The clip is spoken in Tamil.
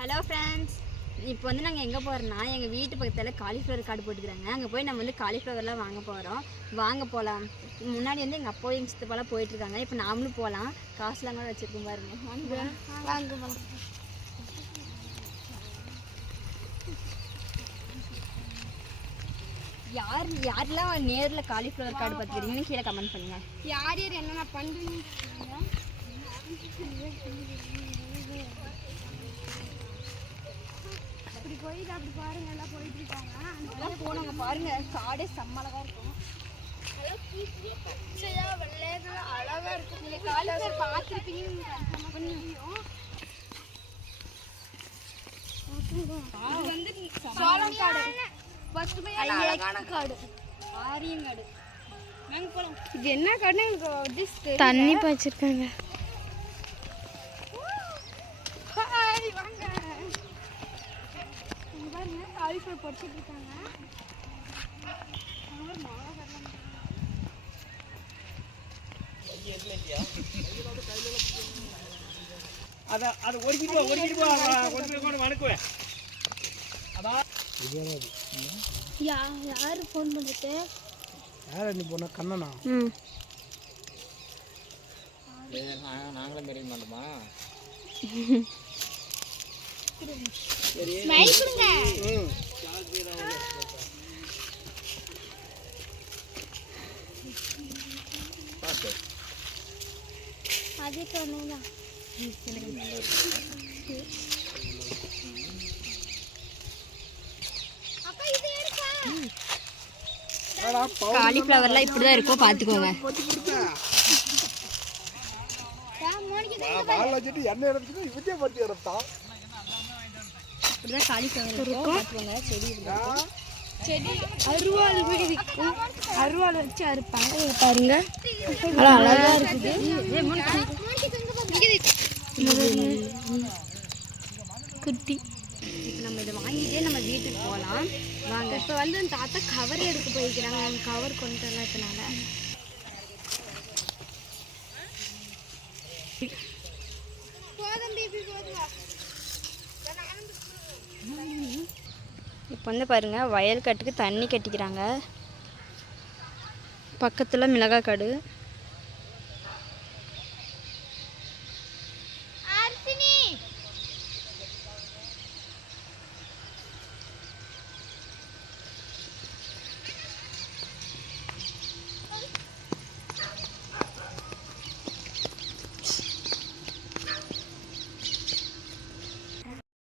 ஹலோ ஃப்ரெண்ட்ஸ் இப்போ வந்து நாங்கள் எங்கே போகிறோம்னா எங்கள் வீட்டு பக்கத்தில் காலிஃப்ளவர் காடு போட்டுக்கிறாங்க. அங்கே போய் நம்ம வந்து காலிஃப்ளவர்லாம் வாங்க போகிறோம் வாங்க போகலாம் முன்னாடி வந்து எங்கள் அப்பா எங்கள் சித்தப்பாலாம் போயிட்டுருக்காங்க. இப்போ நாமளும் போகலாம் காசுலாம் கூட வச்சுருக்கோம் பாருங்க. வாங்க யார் யாரெல்லாம் நேரில் காலிஃப்ளவர் காடு பார்த்துக்கிறீங்கன்னு கீழே கமெண்ட் பண்ணுங்கள் யார் யார் என்னென்ன பண்ணுறீங்க அப்படி போயிட்டு அப்படி பாருங்க எல்லாம் போயிட்டு இருக்காங்க. எல்லாம் போனவங்க பாருங்க. காடே செம்மழகா இருக்கும். அழகா இருக்கும் நீங்க காலிஃபிளவர் பார்த்துருப்பீங்கன்னு இது வந்து சோளம் காடு. பசுமையான அழகான காடு. ஆரியங்காடு. வாங்க போகலாம் இது என்ன காடுன்னு. தண்ணி பாய்ச்சிருக்காங்க ஹாய் வாங்க இங்க பாருங்க காலிஃபிளவர் இருக்காங்க. அத அத ஒடிக்கிட்டு போ ஒடிக்கிட்டு போ அத கொண்டு போய் கொண்டு வணக்குவேன் யா யாரு ஃபோன் பண்ணுறது யார் நீ போன கண்ணனா? ம். நாங்களும் தெரிய மாட்டோமா? ஸ்மைல் கொடுங்க. அது சொன்னேன் அப்பா இது இருக்கா காலிஃப்ளவர்லாம் இப்படி தான் இருக்கும் வச்சுட்டு எண்ணெய் எடுத்துட்டு இவத்தே படுத்தி எடுத்தான் இப்படி தான் காலிஃப்ளவர் இருக்கும். செடி இருக்கு. செடி. அருவாள் விற்கும் அருவாள் வச்சு அறுப்பாங்க. பாருங்க. அவ்வளோ அழகா இருக்குது. குட்டி. இப்போ நம்ம இதை வாங்கிட்டே நம்ம வீட்டுக்கு போகலாம். வாங்க. இப்போ வந்து அந்த தாத்தா கவர் எடுக்க போயிருக்கிறாங்க. அவங்க கவர் கொண்டு வரதுனால. போதும் பேபி போதும் இப்போ வந்து பாருங்கள் வயல் கட்டுக்கு தண்ணி கட்டிக்கிறாங்க. பக்கத்தில் மிளகாய் காடு.